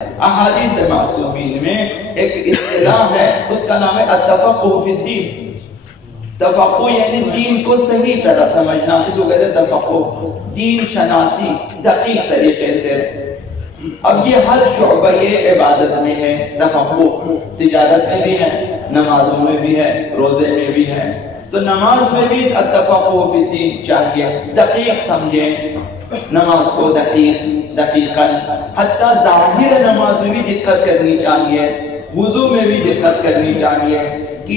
احادیث معصومین میں ایک اصطلاح ہے، اس کا نام ہے التفقہ فی الدین۔ تفقہ یعنی دین کو صحیح طرح سمجھنا، اس کو کہتے ہیں تفقہ، دین شناسی دقیق طریقے سے۔ اب یہ ہر شعبہ یہ عبادت میں ہے، تفقہ تجارت میں بھی ہے، نمازوں میں بھی ہے، روزے میں بھی ہے۔ تو نماز میں بھی التفقہ فی الدین چاہیے، دقیق سمجھیں نماز کو، دقیقاً حتیٰ ظاہر نماز میں بھی دقت کرنی چاہیے، وضو میں بھی دقت کرنی چاہیے کہ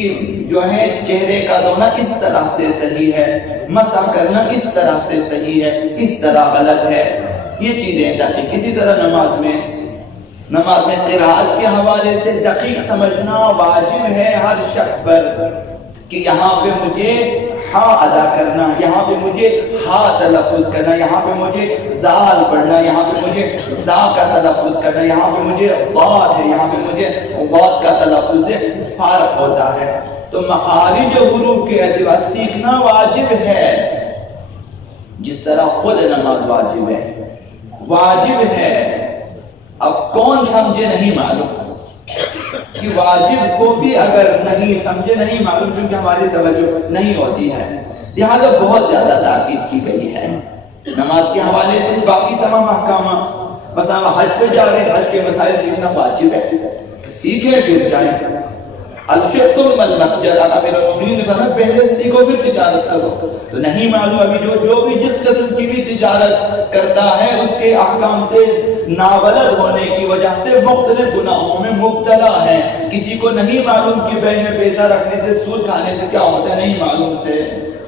جو ہے چہرے کا دھونا اس طرح سے صحیح ہے، مسح کرنا اس طرح سے صحیح ہے، اس طرح غلط ہے، یہ چیزیں دقیق۔ اسی طرح نماز میں قرآت کے حوالے سے دقیق سمجھنا واجب ہے ہر شخص پر، کہ یہاں پہ مجھے ہا ادا کرنا، یہاں پہ مجھے ہا تلفظ کرنا، یہاں پہ مجھے دال پڑھنا، یہاں پہ مجھے زا کا تلفظ کرنا، یہاں پہ مجھے ضاد ہے، یہاں پہ مجھے ضاد کا تلفظ سے فرق ہوتا ہے۔ تو مخارج حروف کے اعتبار سیکھنا واجب ہے، جس طرح خود نماز واجب ہے۔ اب کون سمجھے نہیں معلوم، کہ واجب کو بھی اگر نہیں سمجھے نہیں معلوم، کیونکہ ہماری توجہ نہیں ہوتی ہے، لہذا بہت زیادہ تاکید کی گئی ہے نماز کے حوالے سے۔ باقی تمام احکامات، بس ہم حج پہ جا رہے ہیں، حج کے مسائل سیکھنا واجب ہے، سیکھیں پھر جائیں۔ الفقہ والمتجر، امیر المومنین نے فرمایا پہلے سیکھو پھر تجارت کرو۔ تو نہیں معلوم ابھی جو بھی جس قسم کی بھی تجارت کرتا ہے، اس کے احکام سے نابلد ہونے کی وجہ سے مختلف گناہوں میں مبتلا ہے۔ کسی کو نہیں معلوم کہ بینک میں پیسہ رکھنے سے، سود کھانے سے کیا ہوتا ہے، نہیں معلوم سے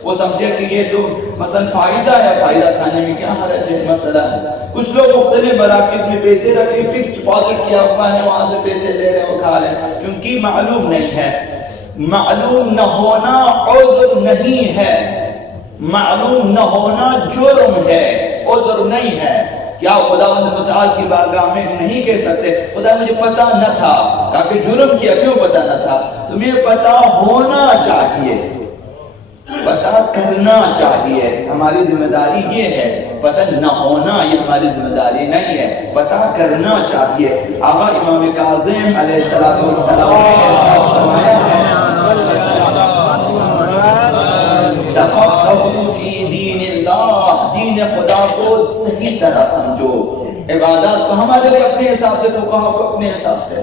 وہ سمجھے کہ یہ تو مثلا فائدہ ہے، فائدہ کھانے میں کیا حرج ہے مثلا۔ کچھ لوگ مختلف مراکز میں پیسے رکھے، فکس ڈپازٹ کیا ہوا ہے، وہاں سے پیسے لے رہے ہیں، وہ کھا رہے ہیں، کیونکہ معلوم نہیں ہے۔ معلوم نہ ہونا عذر نہیں ہے، معلوم نہ ہونا جرم ہے، عذر نہیں ہے۔ کیا خداوند متعال کی بارگاہ میں نہیں کہہ سکتے خدا مجھے پتہ نہ تھا، کہ جرم کیا، کیوں پتہ نہ تھا؟ تمہیں پتہ ہونا چاہیے، پتہ کرنا چاہیے۔ ہماری ذمہ داری یہ ہے، پتہ نہ ہونا یہ ہماری ذمہ داری نہیں ہے، پتہ کرنا چاہیے۔ آقا امام کاظم علیہ السلام نے فرمایا ہے تفقہوا فی دین اللہ، دین خدا کو صحیح طرح سمجھو۔ عبادات تو ہمارے لیے اپنے حساب سے، فقہاء کو اپنے حساب سے،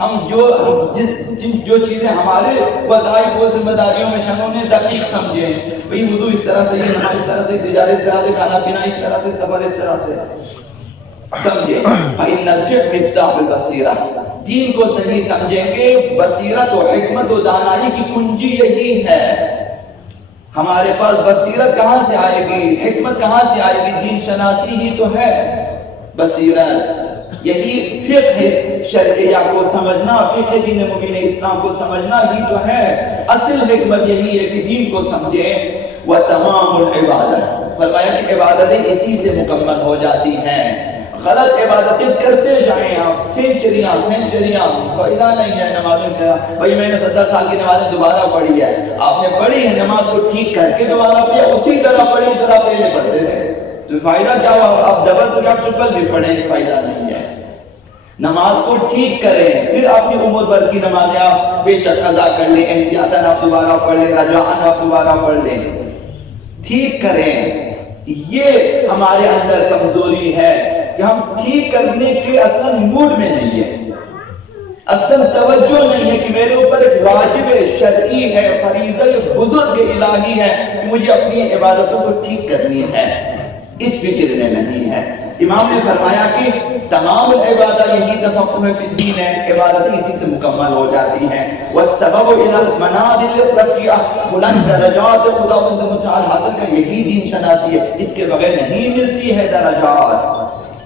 ہم جو چیزیں ہمارے وظائف و ذمہ داریوں میں شامل ہیں دقیق سمجھیں۔ بھئی وضو اس طرح سے، نماز اس طرح سے، تجارت اس طرح سے، کھانا پینا اس طرح سے، سفر اس طرح سے سمجھیں۔ فَإِنَّ الْفِقْهَ مِفْتَاحُ الْبَصِیرَةِ، دین کو صحیح سمجھیں گے، بصیرت و حکمت و دانائی کی کنجی یہی ہے۔ ہمارے پاس بصیرت کہاں سے آئے گی، حکمت کہاں سے آئے گی؟ دین شناسی ہی تو ہے بصیرت، یہی فقہ شرعیہ کو سمجھنا، فقہ دین مبین اسلام کو سمجھنا ہی تو ہے۔ اصل حکمت یہی ہے کہ دین کو سمجھیں۔ وَتَمَامُ الْعِبَادَةِ، فرمایا کہ عبادتیں اسی سے مکمل ہو جاتی ہیں۔ غلط عبادتیں کرتے جائیں آپ، سینچریاں فائدہ نہیں ہے نمازوں کا۔ بھائی میں نے 70 سال کی نمازیں دوبارہ پڑھی ہے، آپ نے پڑھی ہے، نماز کو ٹھیک کر کے دوبارہ پڑھی، اسی طرح پڑھی جس طرح پہلے پڑھتے تھے، تو فائدہ کیا ہوا؟ آپ ڈبل تو کیا ٹرپل بھی پڑھیں، فائدہ نہیں ہے۔ نماز کو ٹھیک کریں، پھر اپنی عمر بھر کی نمازیں آپ بے شک قضا کر لیں، احتیاطاً آپ دوبارہ پڑھ لیں، رجاءً آپ دوبارہ پڑھ لیں، ٹھیک کریں۔ یہ ہمارے اندر کمزوری ہے کہ ہم ٹھیک کرنے کے اصلا موڈ میں نہیں ہے، اصلا توجہ نہیں ہے کہ میرے اوپر ایک واجب شرعی ہے، فریضہ بزرگ الہی ہے کہ مجھے اپنی عبادتوں کو ٹھیک کرنی ہے، اس فکر میں نہیں ہے۔ امام نے فرمایا کہ تمام العبادہ یہی تفقہ فی الدین ہے، عبادتیں اسی سے مکمل ہو جاتی ہیں۔ والسبب الى المنازل الرفیعہ، بلند درجات خداوند متعال حاصل کر، یہی دین شناسی ہے، اس کے بغیر نہیں ملتی ہے درجات۔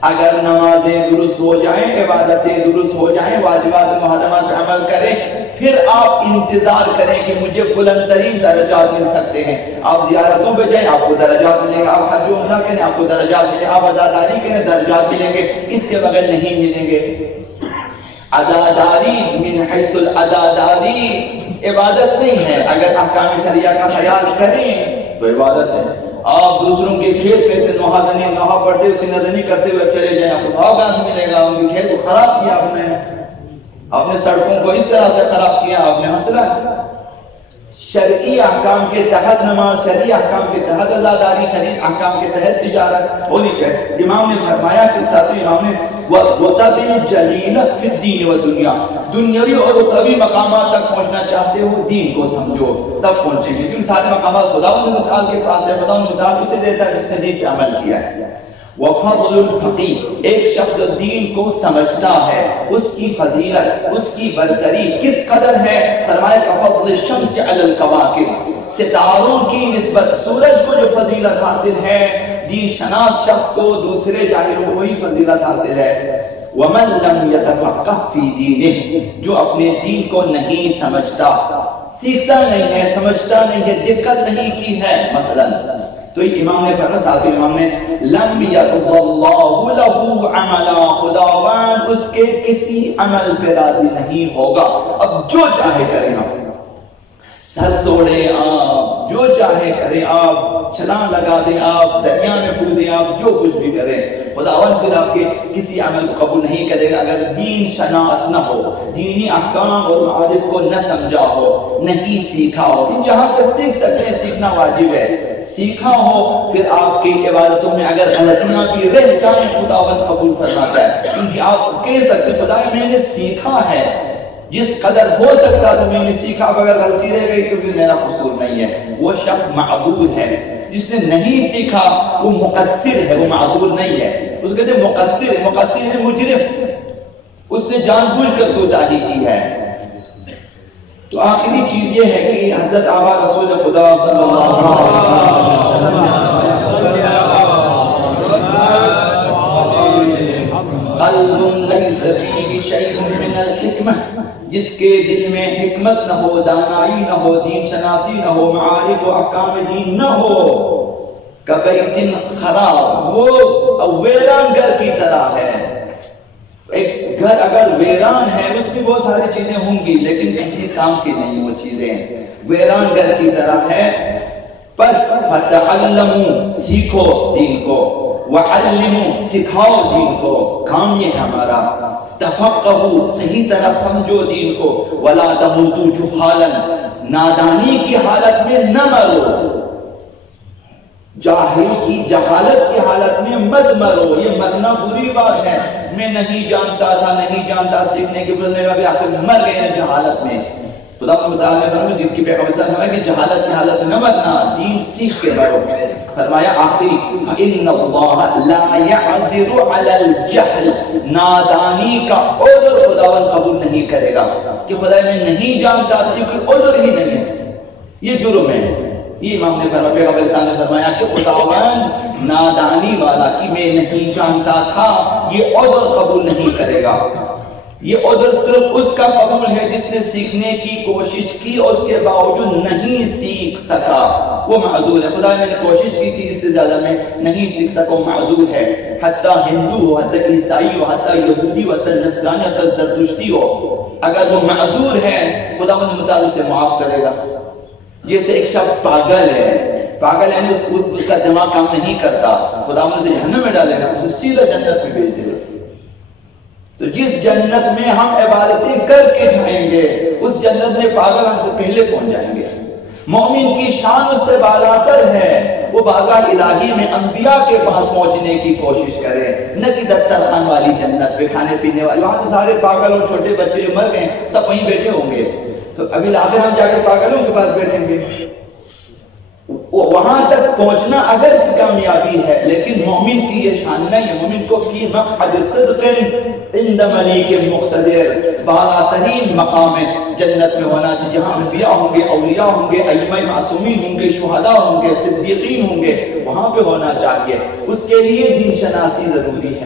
اگر نمازیں درست ہو جائیں، عبادتیں درست ہو جائیں، واجبات محرمات پر عمل کریں، پھر آپ انتظار کریں کہ مجھے بلند ترین درجات مل سکتے ہیں۔ آپ زیارتوں پہ جائیں، آپ کو درجات ملیں گے، آپ حج و عمرہ کریں، آپ کو درجات ملیں گے، آپ عزاداری کریں، درجات ملیں گے، اس کے بغیر نہیں ملیں گے۔ عزاداری من حیث العزاداری عبادت نہیں ہے، اگر احکام شریعہ کا خیال کریں تو عبادت ہے، آپ دوسروں کے کھیت میں سے نوحہ پڑھتے ہوئے سینہ کرتے ہوئے چلے جائیں، آپ کو ثواب کہاں سے ملے گا؟ ان کے کھیت کو خراب کیا آپ نے سڑکوں کو اس طرح سے خراب کیا، آپ نے مسئلہ ہے۔ شرعی احکام کے تحت نماز، شرعی احکام کے تحت عزاداری، شرعی احکام کے تحت تجارت ہونی چاہیے۔ امام نے فرمایا کہ ساتھ امام نے وَطَبِ الْجَلِيلَ فِي الدِّينِ وَالدُّنْيَا، دنیاوی اور اخروی مقامات تک پہنچنا چاہتے ہو دین کو سمجھو تب پہنچیں گے، کیونکہ سارے مقامات خداوند متعال کے پاس ہے، خداوند متعال اسے دیتا ہے جس نے دین پہ عمل کیا ہے۔ وَفَضْلُ الْفَقِيهِ، ایک شخص دین کو سمجھتا ہے، اس کی فضیلت، اس کی برتری کس قدر ہے؟ فرمایا كَفَضْلِ الشَّمْسِ عَلَى الْكَوَاكِبِ، ستاروں کی نسبت سورج کو جو فضیلت حاصل ہے، دین شناس شخص کو دوسرے جاہلوں کو وہی فضیلت حاصل ہے۔ وَمَن لَمْ يَتَفَقَّهْ فِي دِينِهِ، جو اپنے دین کو نہیں سمجھتا، سیکھتا نہیں ہے، سمجھتا نہیں ہے، دقت نہیں کی ہے مثلا، تو امام نے فرمایا، ساتھ امام نے لَمْ يَرْضَ اللَّهُ لَهُ عَمَلًا، خداوند اس کے کسی عمل پہ راضی نہیں ہوگا۔ اب جو چاہے کریں آپ، سر توڑے آپ، جو چاہے کریں آپ، چھلانگ لگا دیں آپ، دریا میں کودیں آپ، جو کچھ بھی کریں، خداوند پھر آپ کے کسی عمل کو قبول نہیں کرے گا اگر دین شناس نہ ہو، دینی احکام اور معارف کو نہ سمجھا ہو، نہیں سیکھا ہو۔ جہاں تک سیکھ سکتے ہیں سیکھنا واجب ہے، سیکھا ہو پھر آپ کی عبادتوں میں اگر غلطیاں بھی رہ جائیں خداوند قبول فرماتا ہے، کیونکہ آپ کہہ سکتے خدا میں نے سیکھا ہے، جس قدر ہو سکتا تو میں نے سیکھا، اگر غلطی رہ گئی تو پھر میرا قصور نہیں ہے۔ وہ شخص معذور ہے، جس نے نہیں سیکھا وہ مقصر ہے، وہ معذور نہیں ہے۔ اس کو کہتے ہیں مقصر، مقصر ہے مجرم، اس نے جان بوجھ کر کوتاہی کی ہے۔ تو آخری چیز یہ ہے کہ حضرت آقا رسول خدا صلی اللہ علیہ وسلم قلب لیس فیہ شیء من الحکمہ، جس کے دل میں حکمت نہ ہو، دانائی نہ ہو، دین شناسی نہ ہو، معارف و احکام دین نہ ہو، کبیت خراب، وہ ویران گھر کی طرح ہے۔ ایک گھر اگر ویران ہے اس میں بہت ساری چیزیں ہوں گی لیکن کسی کام کی نہیں، وہ چیزیں ویران گھر کی طرح ہے۔ پس فتعلموا، سیکھو دین کو، وعلموا، سکھاؤ دین کو، کام یہ ہے ہمارا۔ تفقہوا، صحیح طرح سمجھو دین کو، ولا تموتوا جہالا، نادانی کی حالت میں نہ مرو، جاہل کی جہالت کی حالت میں مت مرو۔ یہ مرنا بری بات ہے، میں نہیں جانتا تھا، نہیں جانتا، سیکھنے کے گزرنے میں بھی آخر مر گئے ہیں جہالت میں۔ خدا متعالی فرمائے جن کی پیغمبر فرمایا کہ جہالت کی حالت میں نہ مرنا، دین سیکھ کے مرو۔ فرمایا آخری فإن اللہ لا يعذر علی الجہل، نادانی کا عذر خداوند قبول نہیں کرے گا کہ خدا میں نہیں جانتا تھا، یہ کوئی عذر ہی نہیں ہے، یہ جرم ہے۔ یہ امام نے فرمایا، پیغمبر صاحب نے فرمایا کہ خداوند نادانی والا کہ میں نہیں جانتا تھا یہ عذر قبول نہیں کرے گا۔ یہ عذر صرف اس کا قبول ہے جس نے سیکھنے کی کوشش کی اور اس کے باوجود نہیں سیکھ سکا، وہ معذور ہے۔ خدا میں نے کوشش کی تھی، اس سے زیادہ میں نہیں سیکھ سکا، وہ معذور ہے۔ حتیٰ ہندو ہو، حتیٰ عیسائی ہو، حتیٰ یہودی ہو، حتیٰ نصرانی، حتیٰ زرتشتی ہو، اگر وہ معذور ہے خدا متعالی سے معاف کرے گا۔ جیسے ایک شخص پاگل ہے، پاگل ہے اس کا دماغ کام نہیں کرتا، خدا اسے جہنم میں ڈالے گا، اسے سیدھا جنت میں بھیج دے گا۔ تو جس جنت میں ہم عبادتیں کر کے جائیں گے اس جنت میں پاگل ہم سے پہلے پہنچ جائیں گے۔ مومن کی شان اس سے بالاتر ہے، وہ بارگاہ الہی میں انبیاء کے پاس پہنچنے کی کوشش کرے، نہ کہ دسترخوان والی جنت پہ کھانے پینے والی، وہاں تو سارے پاگل اور چھوٹے بچے جو مر گئے سب وہیں بیٹھے ہوں گے، تو ابھی آخر ہم جا کے پاگلوں کے پاس بیٹھیں گے۔ وہاں تک پہنچنا اگر کامیابی ہے لیکن مومن کی یہ شان نہیں ہے۔ مومن کو فی مقعد صدق عند ملیک مقتدر، بالا ترین مقام جنت میں ہونا چاہیے، جہاں انبیاء ہوں گے، اولیاء ہوں گے، ائمہ معصومین ہوں گے، شہداء ہوں گے، صدیقین ہوں گے، وہاں پہ ہونا چاہیے۔ اس کے لیے دین شناسی ضروری ہے۔